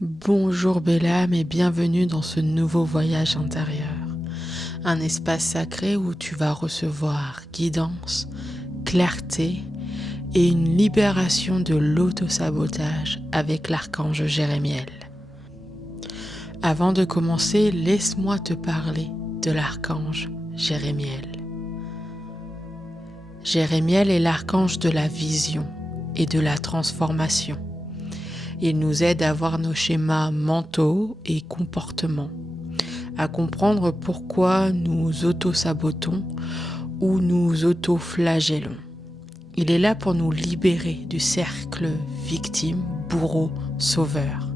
Bonjour belle âme et bienvenue dans ce nouveau voyage intérieur. Un espace sacré où tu vas recevoir guidance, clarté et une libération de l'autosabotage avec l'archange Jérémiel. Avant de commencer, laisse-moi te parler de l'archange Jérémiel. Jérémiel est l'archange de la vision et de la transformation. Il nous aide à voir nos schémas mentaux et comportements, à comprendre pourquoi nous auto-sabotons ou nous auto-flagellons. Il est là pour nous libérer du cercle victime, bourreau, sauveur,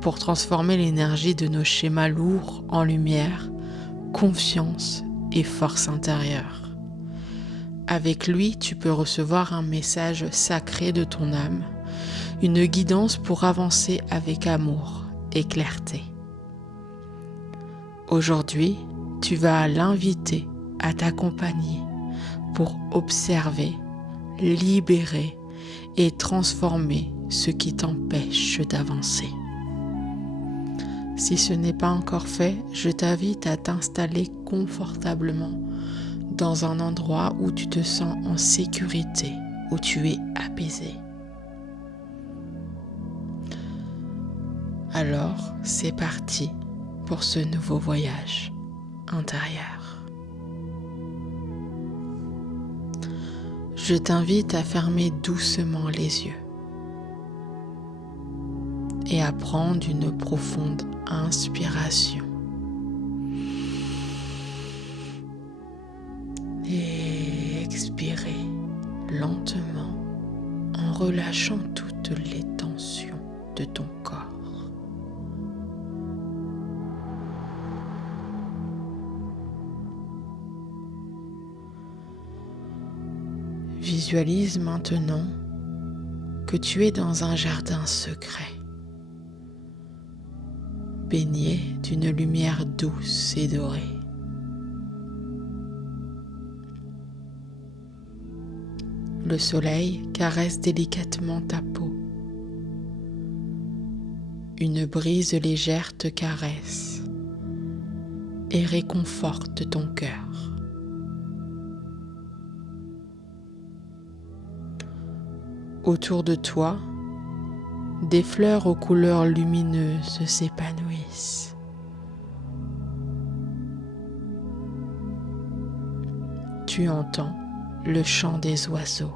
pour transformer l'énergie de nos schémas lourds en lumière, confiance et force intérieure. Avec lui, tu peux recevoir un message sacré de ton âme, une guidance pour avancer avec amour et clarté. Aujourd'hui, tu vas l'inviter à t'accompagner pour observer, libérer et transformer ce qui t'empêche d'avancer. Si ce n'est pas encore fait, je t'invite à t'installer confortablement dans un endroit où tu te sens en sécurité, où tu es apaisé. Alors, c'est parti pour ce nouveau voyage intérieur. Je t'invite à fermer doucement les yeux et à prendre une profonde inspiration. Et expirer lentement en relâchant toutes les tensions de ton corps. Visualise maintenant que tu es dans un jardin secret, baigné d'une lumière douce et dorée. Le soleil caresse délicatement ta peau. Une brise légère te caresse et réconforte ton cœur. Autour de toi, des fleurs aux couleurs lumineuses s'épanouissent. Tu entends le chant des oiseaux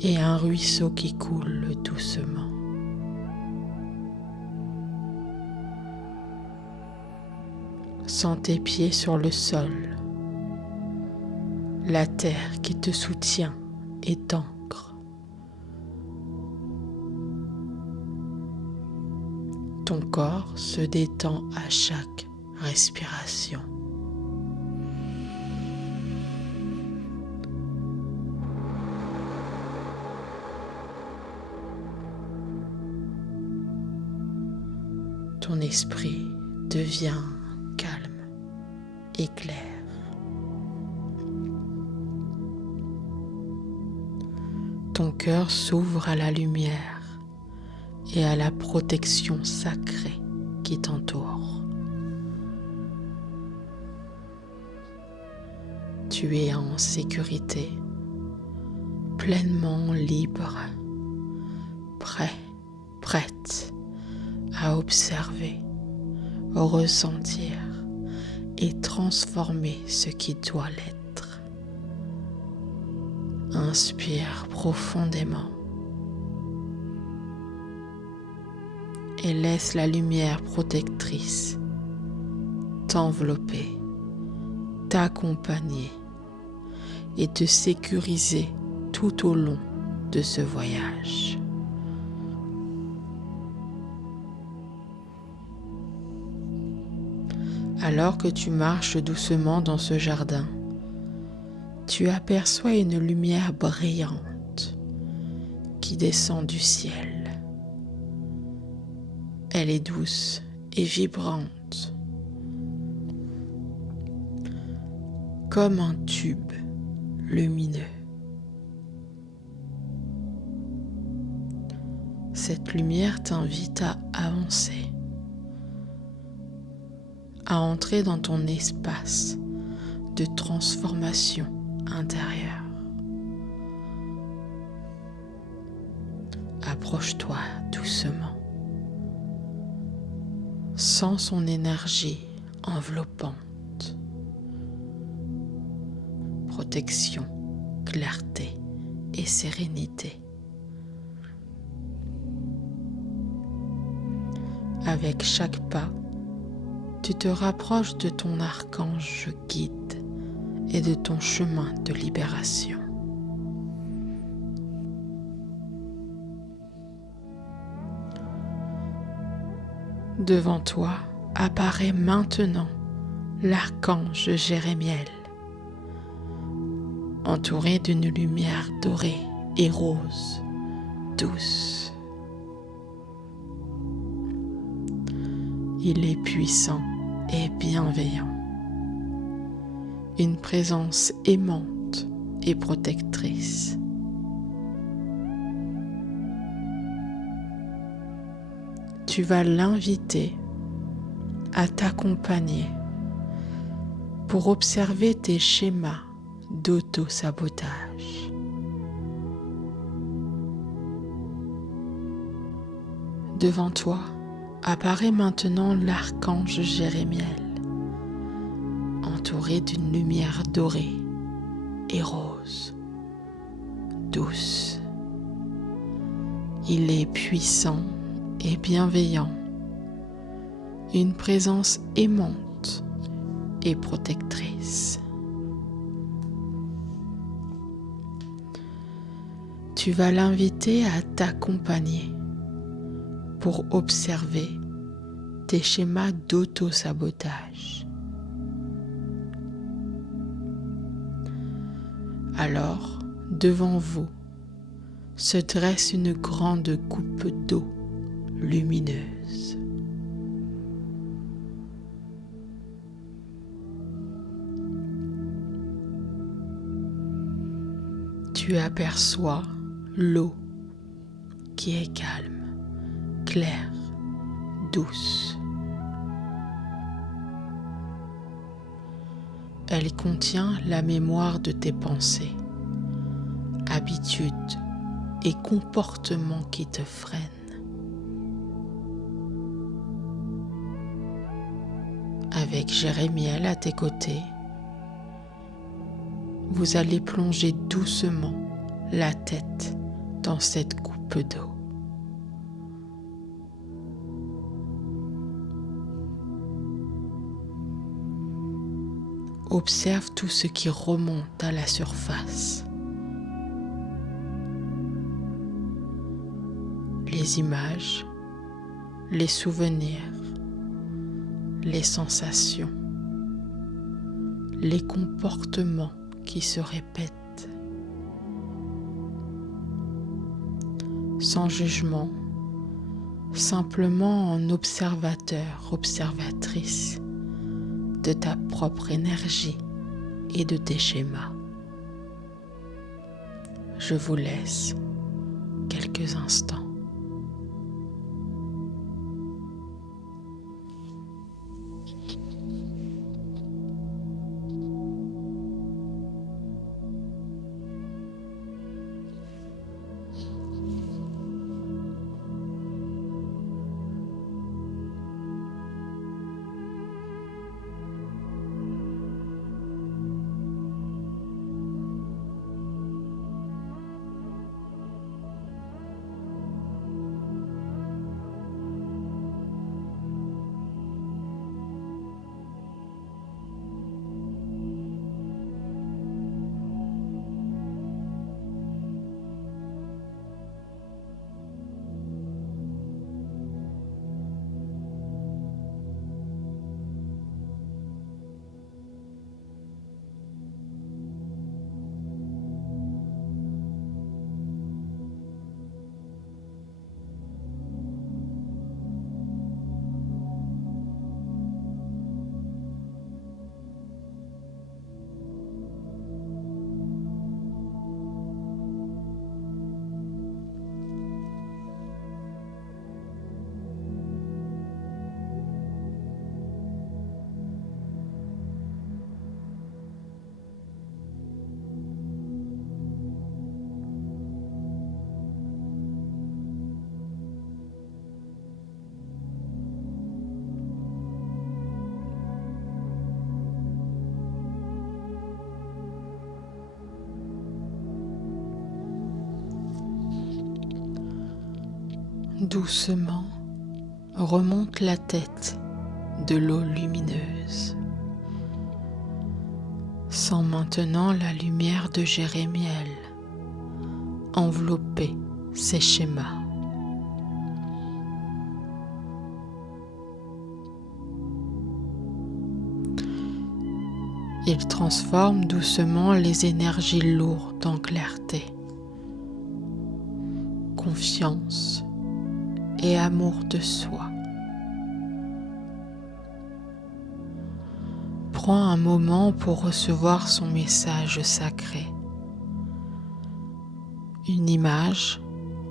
et un ruisseau qui coule doucement. Sens tes pieds sur le sol, la terre qui te soutient et t'ancre. Ton corps se détend à chaque respiration. Ton esprit devient calme et clair. Ton cœur s'ouvre à la lumière et à la protection sacrée qui t'entoure. Tu es en sécurité, pleinement libre, prête à observer, ressentir et transformer ce qui doit l'être. Inspire profondément et laisse la lumière protectrice t'envelopper, t'accompagner et te sécuriser tout au long de ce voyage. Alors que tu marches doucement dans ce jardin, tu aperçois une lumière brillante qui descend du ciel. Elle est douce et vibrante, comme un tube lumineux. Cette lumière t'invite à avancer, à entrer dans ton espace de transformation intérieure. Approche-toi doucement. Sens son énergie enveloppante. Protection, clarté et sérénité. Avec chaque pas, tu te rapproches de ton archange guide et de ton chemin de libération. Devant toi apparaît maintenant l'archange Jérémiel, entouré d'une lumière dorée et rose, douce. Il est puissant et bienveillant, une présence aimante et protectrice. Tu vas l'inviter à t'accompagner pour observer tes schémas d'auto-sabotage. Devant toi apparaît maintenant l'archange Jérémiel, entouré d'une lumière dorée et rose, douce. Il est puissant et bienveillant, une présence aimante et protectrice. Tu vas l'inviter à t'accompagner pour observer tes schémas d'auto-sabotage. Alors, devant vous, se dresse une grande coupe d'eau lumineuse. Tu aperçois l'eau qui est calme, claire, douce. Elle contient la mémoire de tes pensées, habitudes et comportements qui te freinent. Avec Jérémiel à tes côtés, vous allez plonger doucement la tête dans cette coupe d'eau. Observe tout ce qui remonte à la surface. Les images, les souvenirs, les sensations, les comportements qui se répètent. Sans jugement, simplement en observateur, observatrice de ta propre énergie et de tes schémas. Je vous laisse quelques instants. Doucement, remonte la tête de l'eau lumineuse. Sens maintenant la lumière de Jérémiel envelopper ces schémas. Il transforme doucement les énergies lourdes en clarté, confiance et amour de soi. Prends un moment pour recevoir son message sacré. Une image,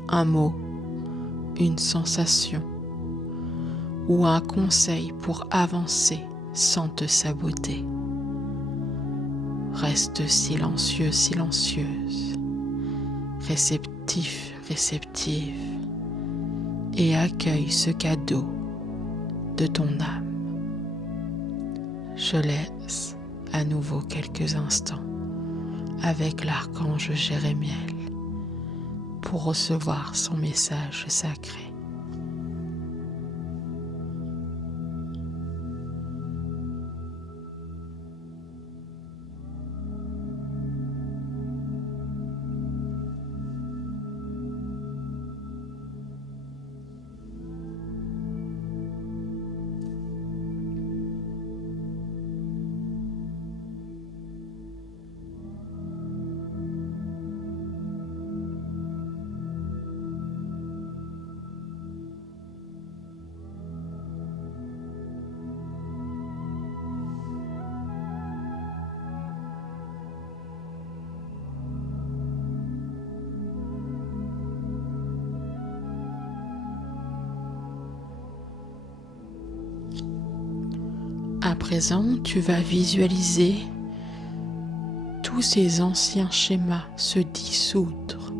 un mot, une sensation ou un conseil pour avancer sans te saboter. Reste silencieux, silencieuse, réceptif, réceptive et accueille ce cadeau de ton âme. Je laisse à nouveau quelques instants avec l'archange Jérémiel pour recevoir son message sacré. À présent, tu vas visualiser tous ces anciens schémas se dissoudre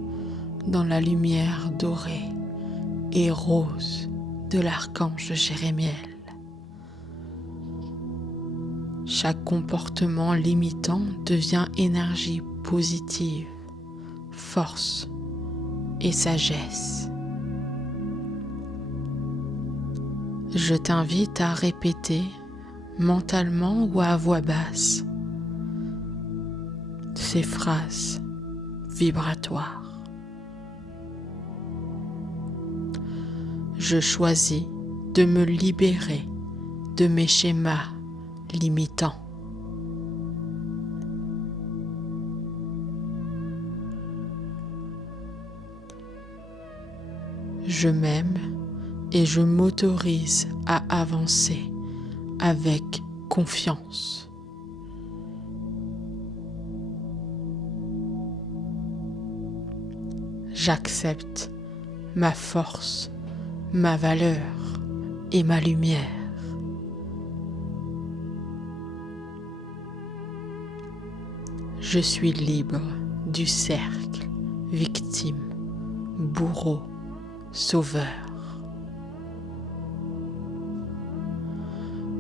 dans la lumière dorée et rose de l'archange Jérémiel. Chaque comportement limitant devient énergie positive, force et sagesse. Je t'invite à répéter mentalement ou à voix basse ces phrases vibratoires. Je choisis de me libérer de mes schémas limitants. Je m'aime et je m'autorise à avancer avec confiance. J'accepte ma force, ma valeur et ma lumière. Je suis libre du cercle, victime, bourreau, sauveur.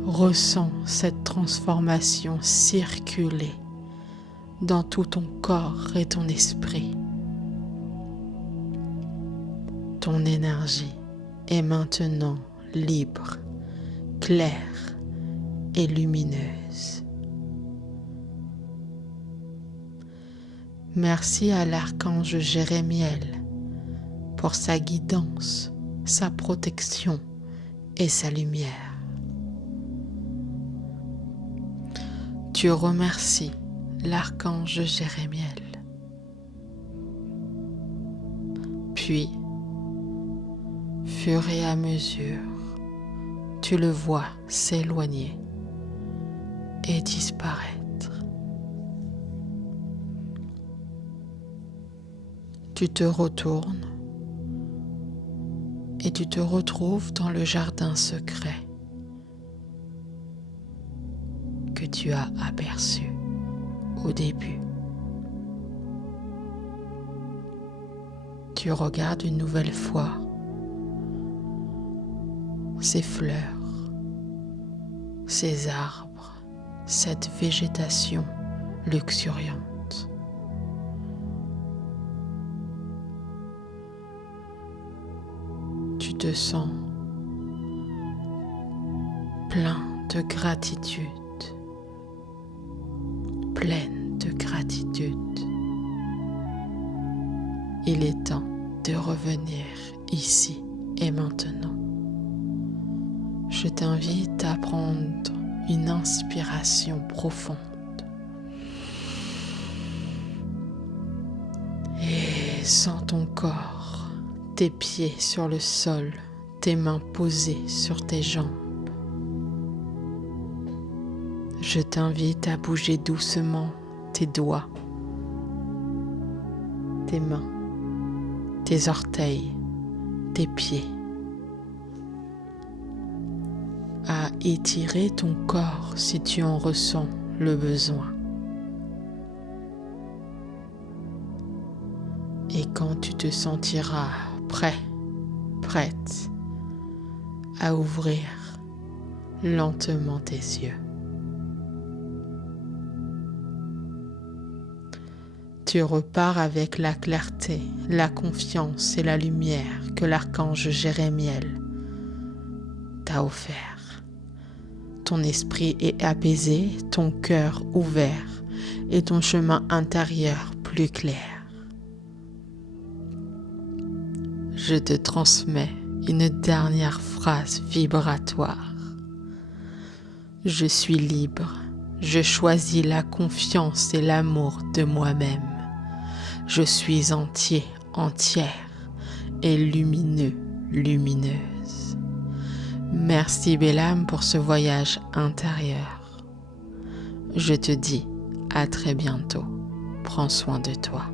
Ressens cette transformation circuler dans tout ton corps et ton esprit. Ton énergie est maintenant libre, claire et lumineuse. Merci à l'archange Jérémiel pour sa guidance, sa protection et sa lumière. Tu remercies l'archange Jérémiel. Puis, fur et à mesure, tu le vois s'éloigner et disparaître. Tu te retournes et tu te retrouves dans le jardin secret que tu as aperçu au début. Tu regardes une nouvelle fois ces fleurs, ces arbres, cette végétation luxuriante. Tu te sens plein de gratitude, pleine de gratitude. Il est temps de revenir ici et maintenant. Je t'invite à prendre une inspiration profonde et sens ton corps, tes pieds sur le sol, tes mains posées sur tes jambes. Je t'invite à bouger doucement tes doigts, tes mains, tes orteils, tes pieds, à étirer ton corps si tu en ressens le besoin. Et quand tu te sentiras prêt, prête à ouvrir lentement tes yeux, tu repars avec la clarté, la confiance et la lumière que l'archange Jérémiel t'a offert. Ton esprit est apaisé, ton cœur ouvert et ton chemin intérieur plus clair. Je te transmets une dernière phrase vibratoire. Je suis libre, je choisis la confiance et l'amour de moi-même. Je suis entier, entière et lumineux, lumineuse. Merci belle âme pour ce voyage intérieur. Je te dis à très bientôt. Prends soin de toi.